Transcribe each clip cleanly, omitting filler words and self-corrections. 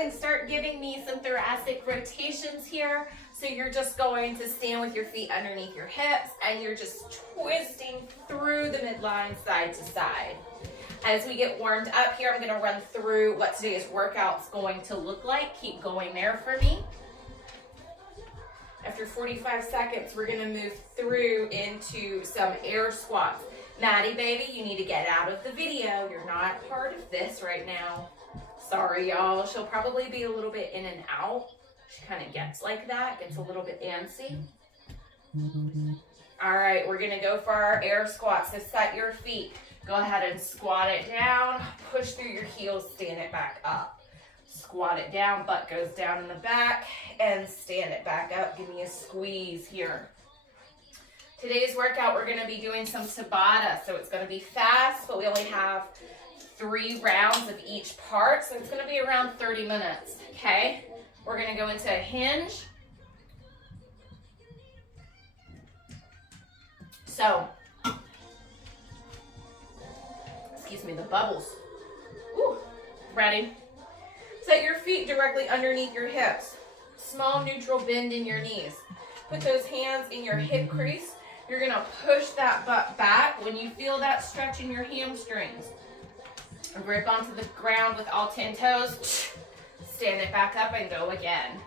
ahead and start giving me some thoracic rotations here. So you're just going to stand with your feet underneath your hips and you're just twisting through the midline side to side. As we get warmed up here, I'm gonna run through what today's workout's going to look like. Keep going there for me. After 45 seconds, we're gonna move through into some air squats. Maddie, baby, you need to get out of the video. You're not part of this right now. Sorry, y'all. She'll probably be a little bit in and out. She kind of gets like that, gets a little bit antsy. All right, we're gonna go for our air squats. So set your feet. Go ahead and squat it down, push through your heels, stand it back up. Squat it down, butt goes down in the back, and stand it back up. Give me a squeeze here. Today's workout, we're gonna be doing some Tabata. So it's gonna be fast, but we only have 3 rounds of each part. So it's gonna be around 30 minutes, okay? We're gonna go into a hinge. So, excuse me, the bubbles. Woo. Ready? Set your feet directly underneath your hips. Small neutral bend in your knees. Put those hands in your hip crease. You're gonna push that butt back when you feel that stretch in your hamstrings. Grip onto the ground with all 10 toes. Stand it back up and go again.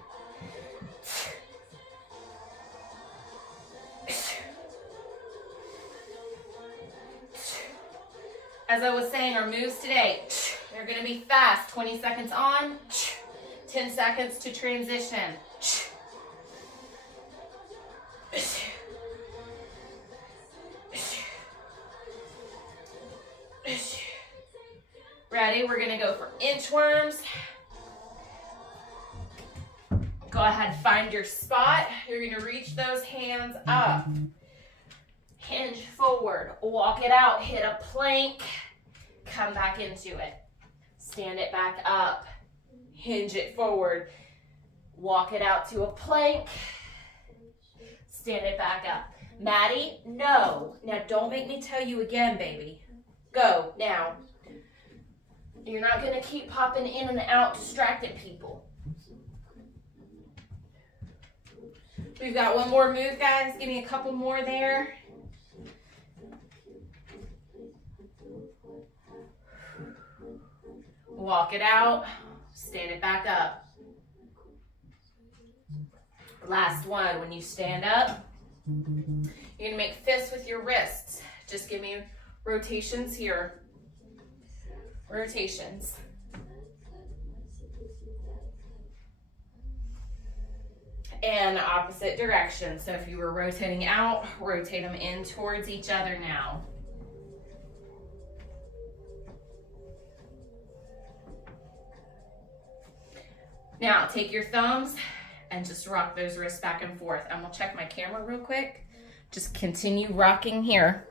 As I was saying, our moves today, they're gonna be fast. 20 seconds on, 10 seconds to transition. Ready? We're gonna go for inchworms. Go ahead, find your spot. You're gonna reach those hands up. Hinge forward, walk it out, hit a plank, come back into it. Stand it back up, hinge it forward, walk it out to a plank, stand it back up. Maddie, no. Now don't make me tell you again, baby. Go, now. You're not gonna keep popping in and out, distracting people. We've got one more move, guys. Give me a couple more there. Walk it out, stand it back up. Last one, when you stand up, you're gonna make fists with your wrists. Just give me rotations here. Rotations. And opposite direction. So if you were rotating out, rotate them in towards each other now. Now, take your thumbs and just rock those wrists back and forth. I'm gonna check my camera real quick. Just continue rocking here.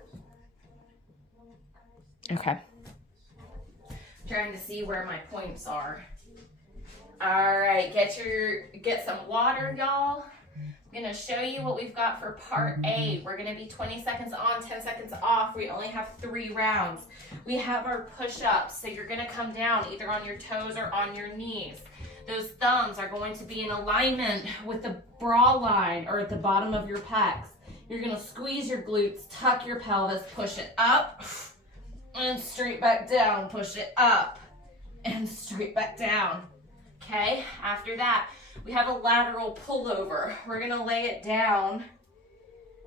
Okay. Trying to see where my points are. All right, get some water, y'all. I'm gonna show you what we've got for part A. We're gonna be 20 seconds on, 10 seconds off. We only have 3 rounds. We have our push-ups, so you're gonna come down either on your toes or on your knees. Those thumbs are going to be in alignment with the bra line or at the bottom of your pecs. You're gonna squeeze your glutes, tuck your pelvis, push it up, and straight back down. Push it up, and straight back down. Okay, after that, we have a lateral pullover. We're gonna lay it down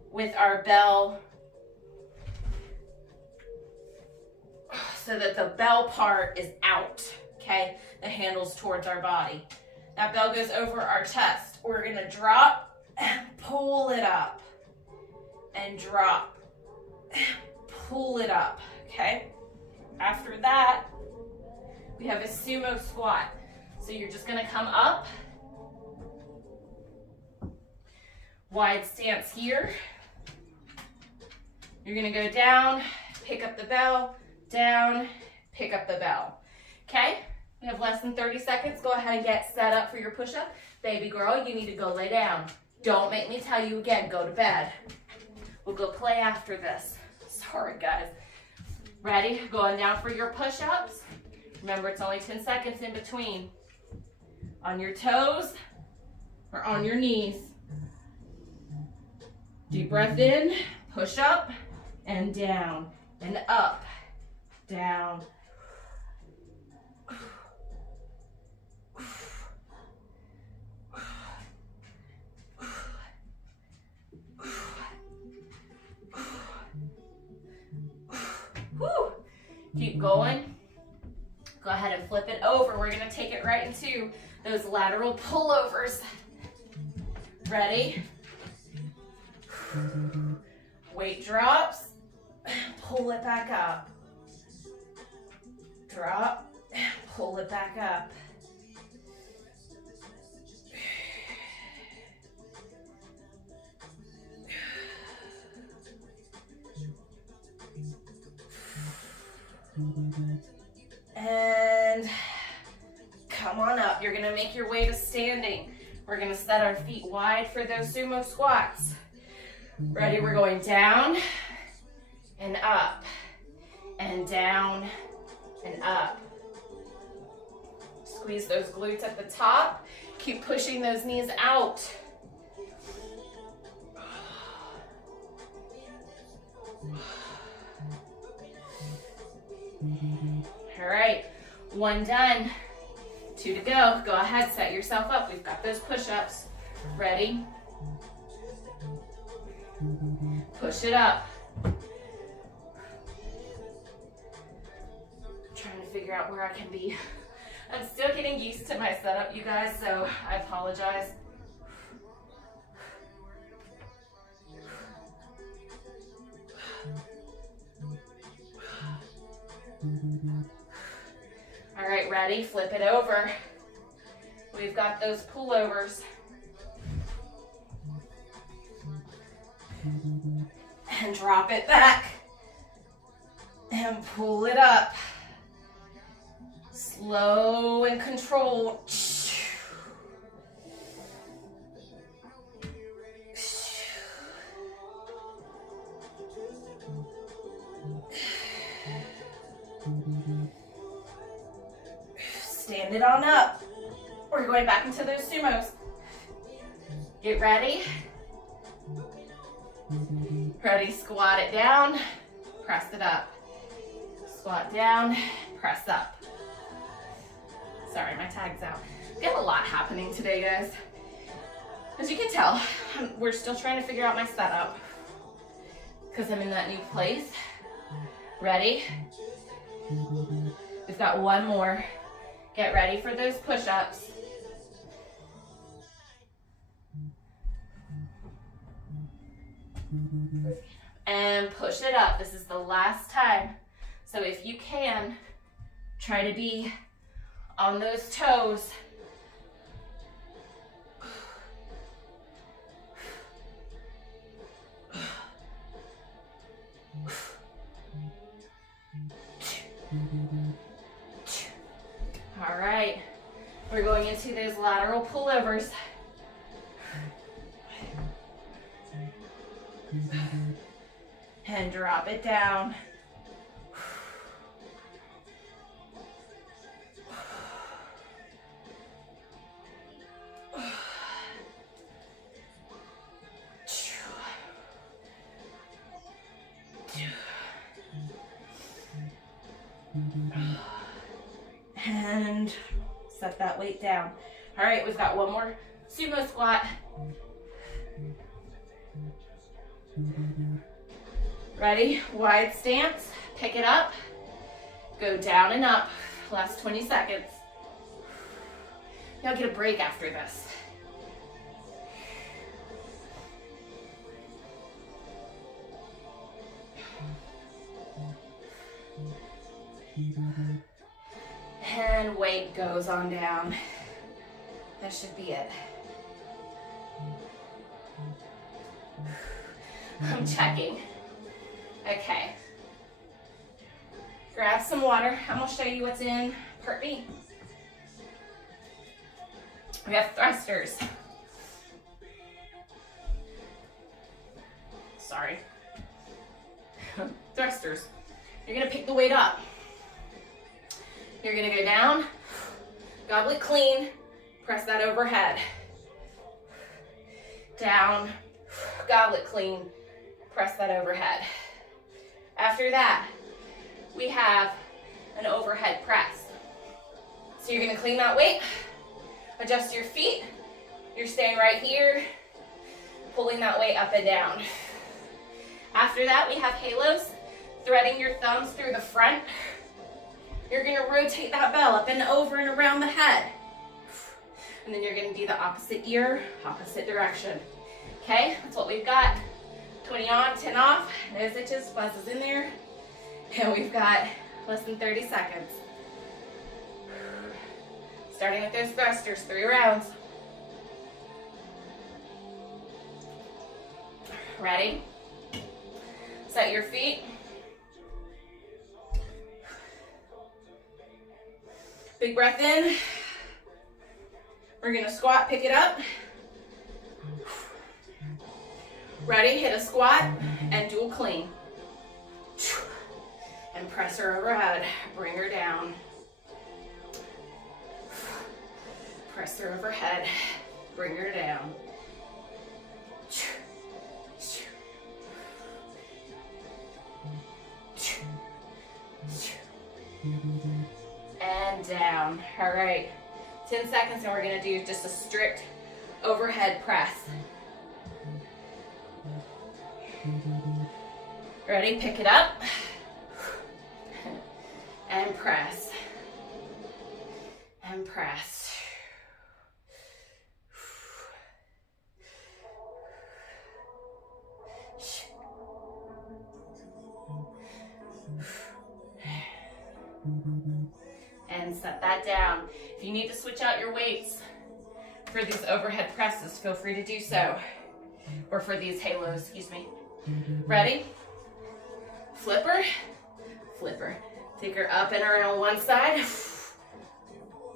with our bell so that the bell part is out, okay? The handle's towards our body. That bell goes over our chest. We're gonna drop and pull it up and drop, pull it up, okay? After that, we have a sumo squat. So you're just gonna come up, wide stance here. You're gonna go down, pick up the bell, down, pick up the bell. Okay, we have less than 30 seconds. Go ahead and get set up for your push-up. Baby girl, you need to go lay down. Don't make me tell you again, go to bed. We'll go play after this. Sorry, guys. Ready? Going down for your push-ups. Remember, it's only 10 seconds in between. On your toes or on your knees. Deep breath in, push up and down and up, down. Whew. Keep going. Go ahead and flip it over. We're gonna take it right into those lateral pullovers. Ready? Weight drops, pull it back up. Drop, pull it back up. And come on up. You're gonna make your way to standing. We're gonna set our feet wide for those sumo squats. Ready? We're going down and up and down and up. Squeeze those glutes at the top. Keep pushing those knees out. All right, 1 done, 2 to go. Go ahead, set yourself up. We've got those push-ups. Ready? Push it up. Trying to figure out where I can be. I'm still getting used to my setup, you guys, so I apologize. All right, ready? Flip it over. We've got those pullovers. And drop it back. And pull it up. Slow and controlled. Stand it on up. We're going back into those sumos. Get ready. Ready, squat it down, press it up. Squat down, press up. Sorry, my tag's out. We have a lot happening today, guys. As you can tell, we're still trying to figure out my setup because I'm in that new place. Ready? We've got 1 more. Get ready for those push-ups. And push it up. This is the last time. So if you can, try to be on those toes. All right, we're going into those lateral pullovers. And drop it down. And set that weight down. All right, we've got 1 more sumo squat. Ready? Wide stance. Pick it up. Go down and up. Last 20 seconds. Now get a break after this. And weight goes on down. That should be it. I'm checking. Okay. Grab some water. I'm going to show you what's in part B. We have thrusters. Sorry. Thrusters. You're going to pick the weight up. You're going to go down, gobble it clean, Press that overhead. Down, goblet clean, press that overhead. After that, we have an overhead press. So you're gonna clean that weight, adjust your feet, you're staying right here, pulling that weight up and down. After that, we have halos, threading your thumbs through the front. You're gonna rotate that bell up and over and around the head. And then you're gonna do the opposite ear, opposite direction. Okay, that's what we've got. 20 on, 10 off, no stitches, pluses in there. And we've got less than 30 seconds. Starting with those thrusters, 3 rounds. Ready? Set your feet. Big breath in. We're gonna squat, pick it up. Ready, hit a squat and dual clean. And press her overhead, bring her down. Press her overhead, bring her down. And down. All right, 10 seconds and we're gonna do just a strict overhead press. Ready, pick it up and press and press. And set that down. If you need to switch out your weights for these overhead presses, feel free to do so. Or for these halos, excuse me. Ready? Flipper, flipper. Take her up and around one side,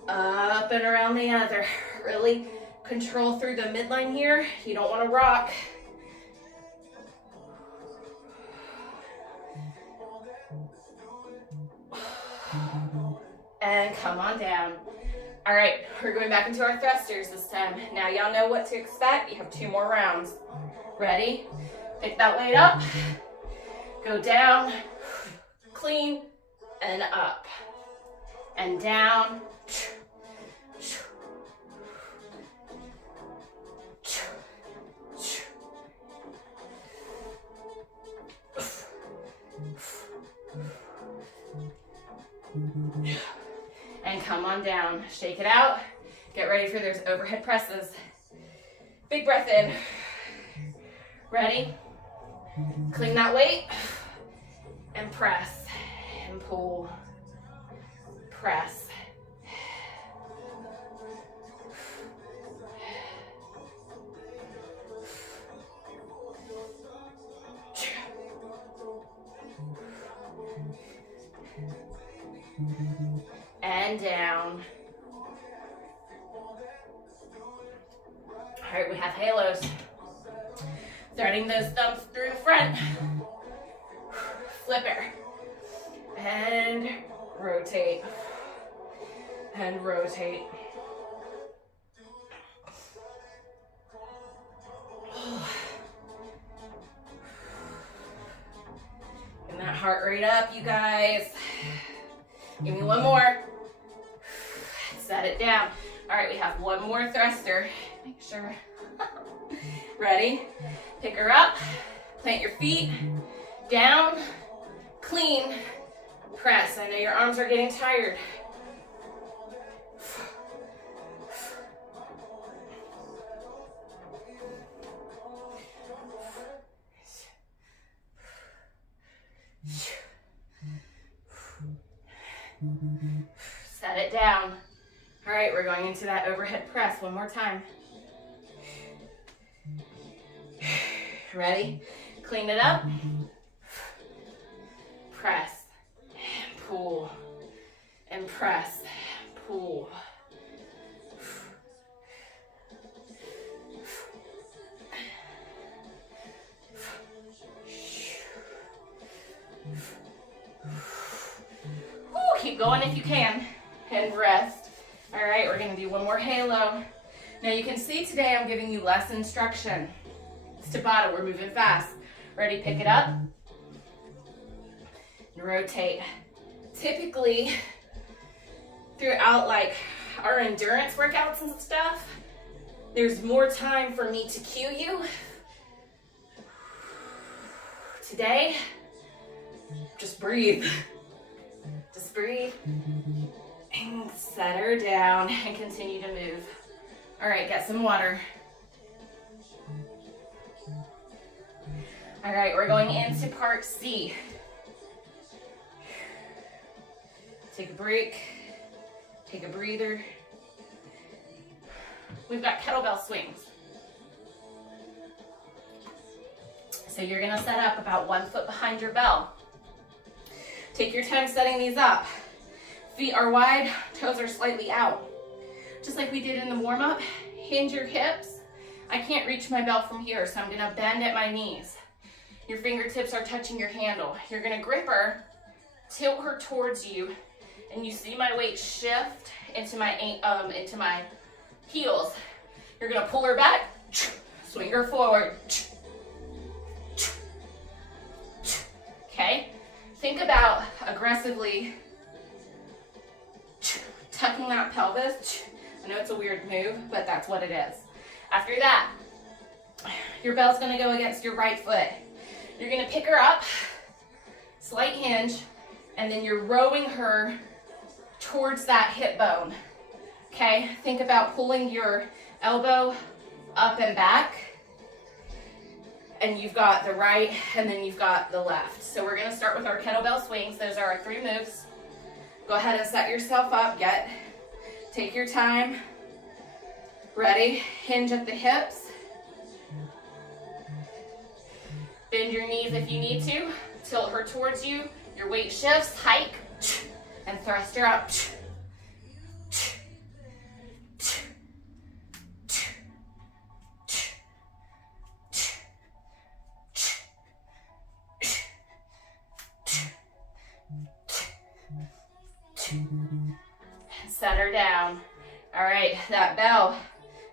up and around the other. Really control through the midline here. You don't want to rock. And come on down. All right, we're going back into our thrusters this time. Now y'all know what to expect. You have 2 more rounds. Ready? Pick that weight up. Go down, clean, and up. And down. And come on down. Shake it out. Get ready for those overhead presses. Big breath in. Ready? Clean that weight. And press. And pull. Press. And down. All right, we have halos. Threading those thumbs through the front. Flipper. And rotate. And rotate. Getting that heart rate up, you guys. Give me one more. Set it down. All right, we have one more thruster. Make sure. Ready? Pick her up. Plant your feet. Down. Clean. Press. I know your arms are getting tired. Set it down. All right, we're going into that overhead press one more time. Ready? Clean it up. Press. And pull. And press. Pull. Keep going if you can. And rest. All right, we're we're gonna do one more halo. Now you can see today I'm giving you less instruction. It's Tabata, we're moving fast. Ready, pick it up. And rotate. Typically, throughout like our endurance workouts and stuff, there's more time for me to cue you. Today, just breathe. Just breathe. And set her down and continue to move. All right, get some water. All right, we're going into part C. Take a break, take a breather. We've got kettlebell swings. So you're gonna set up about 1 foot behind your bell. Take your time setting these up. Feet are wide, toes are slightly out. Just like we did in the warm-up, hinge your hips. I can't reach my bell from here, so I'm gonna bend at my knees. Your fingertips are touching your handle. You're gonna grip her, tilt her towards you, and you see my weight shift into my heels. You're gonna pull her back, swing her forward. Okay? Think about aggressively tucking that pelvis. I know it's a weird move, but that's what it is. After that, your bell's gonna go against your right foot. You're gonna pick her up, slight hinge, and then you're rowing her towards that hip bone. Okay, think about pulling your elbow up and back, and you've got the right, and then you've got the left. So we're gonna start with our kettlebell swings. Those are our 3 moves. Go ahead and set yourself up, take your time. Ready, hinge at the hips. Bend your knees if you need to. Tilt her towards you. Your weight shifts, hike, and thrust her up. Set her down. All right, that bell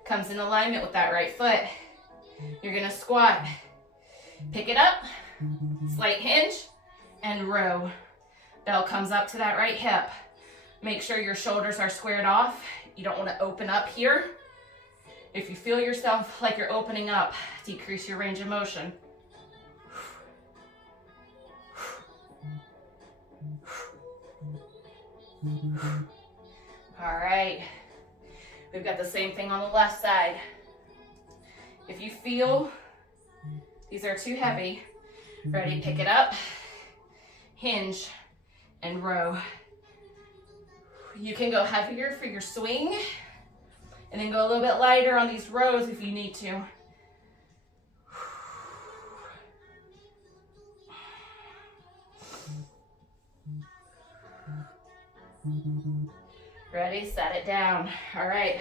comes in alignment with that right foot. You're gonna squat. Pick it up, slight hinge, and row. Bell comes up to that right hip. Make sure your shoulders are squared off. You don't want to open up here. If you feel yourself like you're opening up, decrease your range of motion. All right, we've got the same thing on the left side. If you feel these are too heavy, ready, pick it up, hinge, and row. You can go heavier for your swing, and then go a little bit lighter on these rows if you need to. Ready, set it down. All right,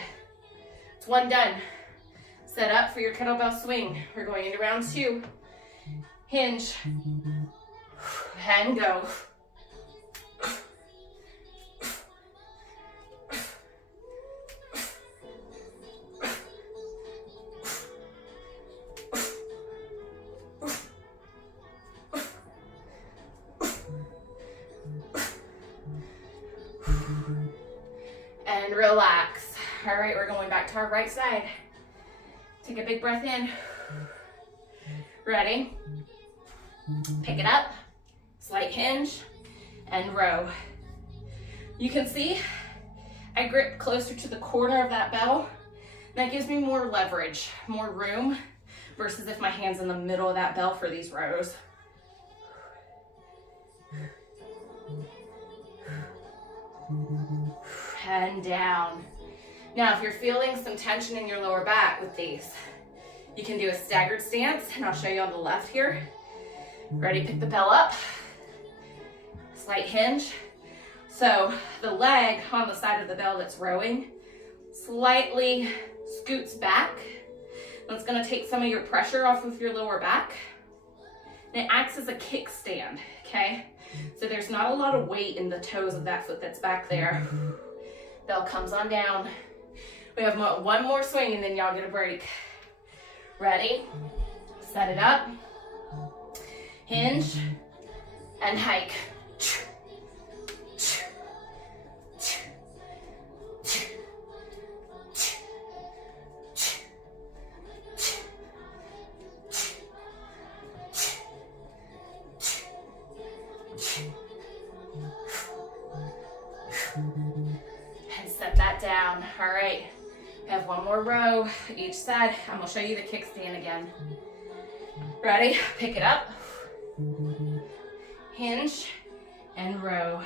it's 1 done. Set up for your kettlebell swing. We're going into round 2. Hinge, and go. And relax. All right, we're going back to our right side. Take a big breath in. Ready? Pick it up, slight hinge, and row. You can see I grip closer to the corner of that bell. That gives me more leverage, more room, versus if my hand's in the middle of that bell for these rows. And down. Now, if you're feeling some tension in your lower back with these, you can do a staggered stance, and I'll show you on the left here. Ready, pick the bell up, slight hinge. So the leg on the side of the bell that's rowing slightly scoots back. That's gonna take some of your pressure off of your lower back. And it acts as a kickstand, okay? So there's not a lot of weight in the toes of that foot that's back there. Bell comes on down. We have one more swing and then y'all get a break. Ready? Set it up. Hinge and hike. And set that down. All right. We have one more row each side. I'm gonna show you the kickstand again. Ready? Pick it up. Hinge and row.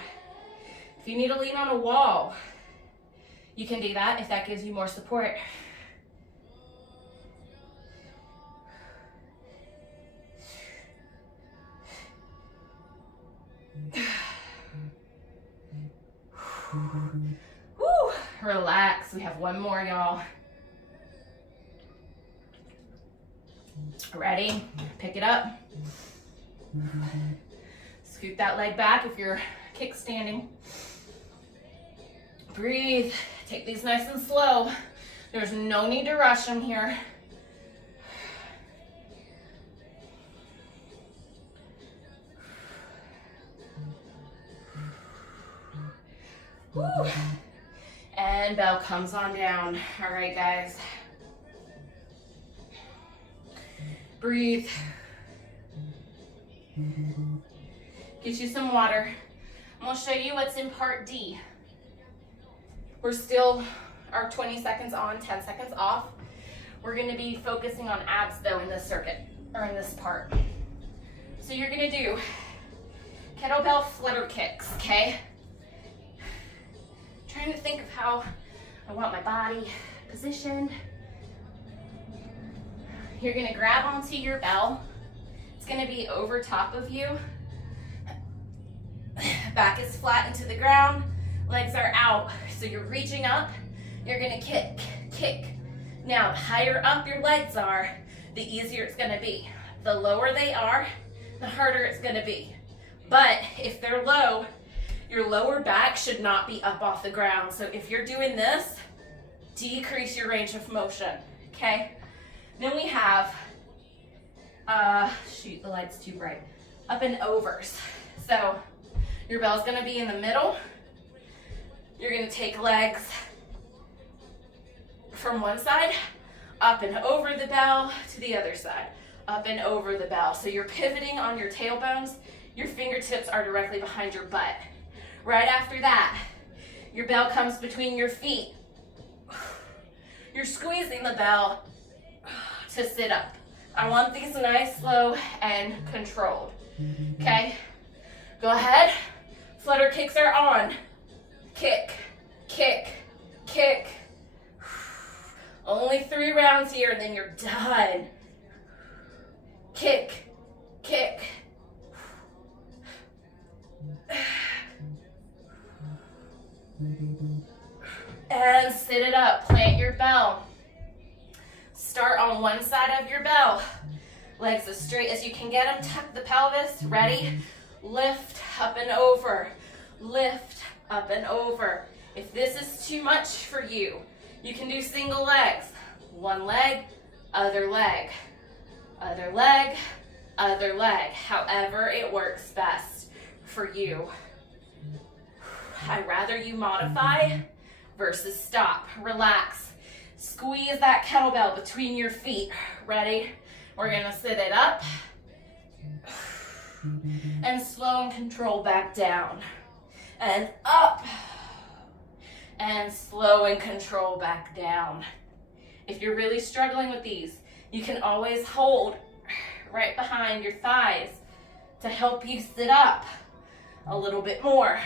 If you need to lean on a wall, you can do that if that gives you more support. Woo! Relax. We have one more, y'all. Ready? Pick it up. Scoot that leg back if you're kickstanding. Breathe. Take these nice and slow. There's no need to rush them here. Woo. And bell comes on down. All right, guys. Breathe. Get you some water. I'm gonna show you what's in part D. We're still our 20 seconds on, 10 seconds off. We're gonna be focusing on abs though in this circuit, or in this part. So you're gonna do kettlebell flutter kicks, okay? Trying to think of how I want my body positioned. You're gonna grab onto your bell. It's gonna be over top of you. Back is flat into the ground, legs are out. So you're reaching up, you're gonna kick, kick. Now, the higher up your legs are, the easier it's gonna be. The lower they are, the harder it's gonna be. But if they're low, your lower back should not be up off the ground. So if you're doing this, decrease your range of motion, okay? Then we have, shoot, the light's too bright, up and overs. So your bell's gonna be in the middle. You're gonna take legs from one side, up and over the bell to the other side, up and over the bell. So you're pivoting on your tailbones. Your fingertips are directly behind your butt. Right after that, your bell comes between your feet. You're squeezing the bell to sit up. I want these nice, slow, and controlled. Okay? Go ahead. Flutter kicks are on. Kick, kick, kick. Only 3 rounds here, and then you're done. Kick, kick. And sit it up. Plant your bell. Start on one side of your bell. Legs as straight as you can get them. Tuck the pelvis. Ready? Lift up and over. Lift up and over. If this is too much for you, you can do single legs. One leg, other leg. Other leg, other leg. However it works best for you. I'd rather you modify versus stop. Relax. Squeeze that kettlebell between your feet. Ready? We're gonna sit it up and slow and control back down and up and slow and control back down. If you're really struggling with these, you can always hold right behind your thighs to help you sit up a little bit more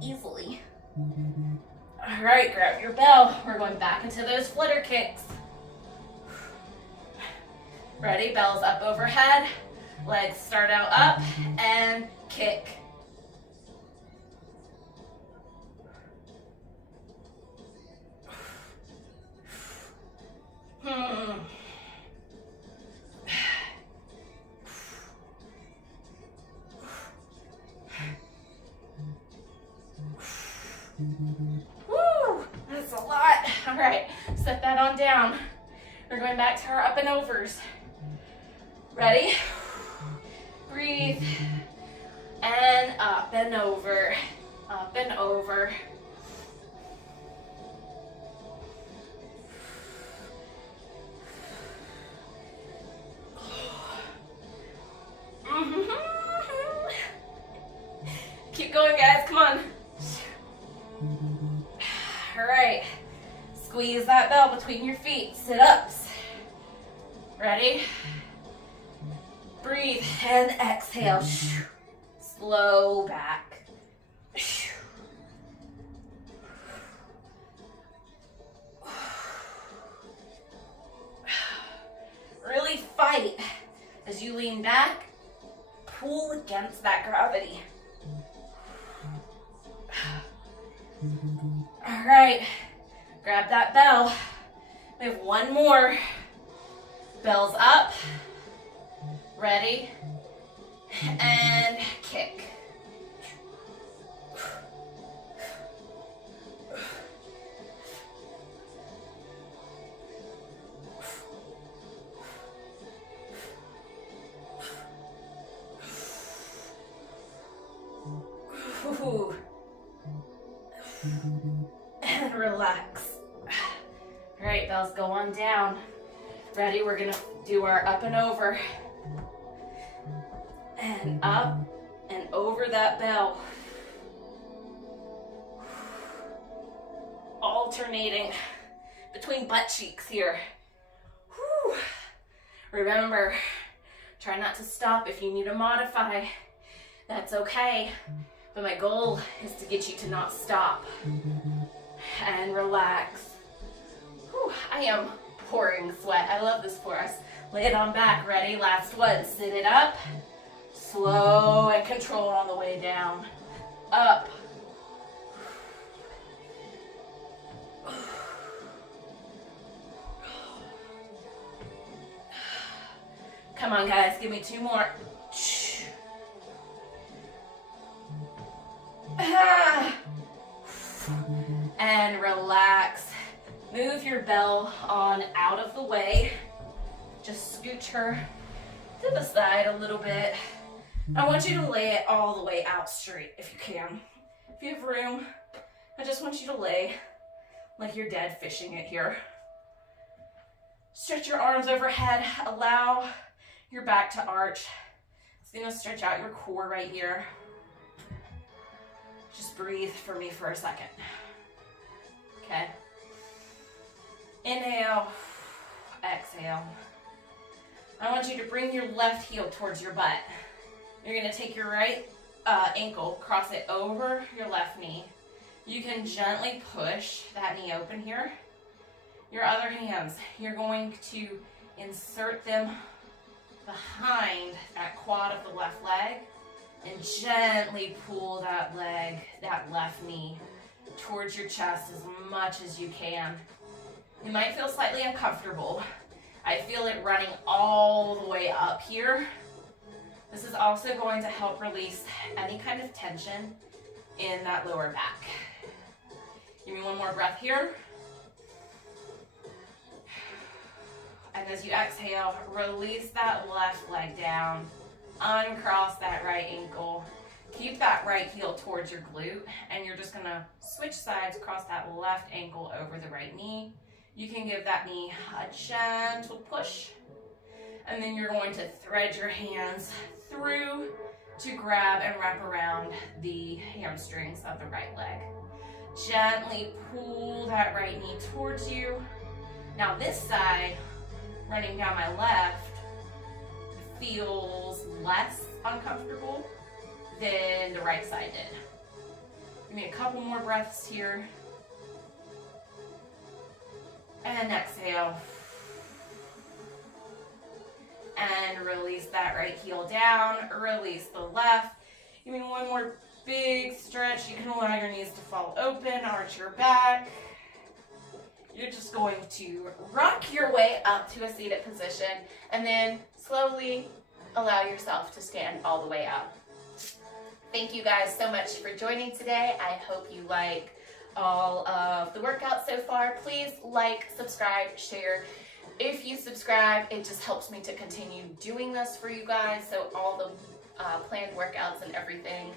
easily. All right, grab your bell. We're going back into those flutter kicks. Ready? Bell's up overhead. Legs start out up and kick. Woo! That's a lot. All right, set that on down. We're going back to our up and overs. Ready? Breathe. And up and over. Up and over. Keep going, guys. Come on. All right. Squeeze that bell between your feet. Sit-ups. Ready? Breathe and exhale. Slow back. Really fight as you lean back. Pull against that gravity. All right, grab that bell. We have one more. Bells up. Ready? And kick. Ooh. And relax. All right, bells, go on down. Ready? We're gonna do our up and over. And up and over that bell. Alternating between butt cheeks here. Whew. Remember, try not to stop if you need to modify. That's okay. But my goal is to get you to not stop. And relax. Whew, I am pouring sweat. I love this for us. Lay it on back. Ready? Last one. Sit it up. Slow and control on the way down. Up. Come on, guys. Give me two more. And relax. Move your bell on out of the way. Just scooch her to the side a little bit. I want you to lay it all the way out straight if you can. If you have room, I just want you to lay like you're dead fishing it here. Stretch your arms overhead. Allow your back to arch. It's gonna stretch out your core right here. Just breathe for me for a second. Okay. Inhale, exhale. I want you to bring your left heel towards your butt. You're gonna take your right ankle, cross it over your left knee. You can gently push that knee open here. Your other hands, you're going to insert them behind that quad of the left leg and gently pull that leg, that left knee, towards your chest as much as you can. You might feel slightly uncomfortable. I feel it running all the way up here. This is also going to help release any kind of tension in that lower back. Give me one more breath here. And as you exhale, release that left leg down. Uncross that right ankle. Keep that right heel towards your glute, and you're just gonna switch sides, cross that left ankle over the right knee. You can give that knee a gentle push, and then you're going to thread your hands through to grab and wrap around the hamstrings of the right leg. Gently pull that right knee towards you. Now this side, running down my left, feels less uncomfortable than the right side did. Give me a couple more breaths here. And exhale. And release that right heel down. Release the left. Give me one more big stretch. You can allow your knees to fall open, arch your back. You're just going to rock your way up to a seated position and then slowly allow yourself to stand all the way up. Thank you guys so much for joining today. I hope you like all of the workouts so far. Please like, subscribe, share. If you subscribe, it just helps me to continue doing this for you guys. So all the planned workouts and everything,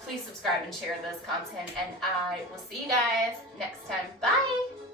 please subscribe and share this content, and I will see you guys next time. Bye!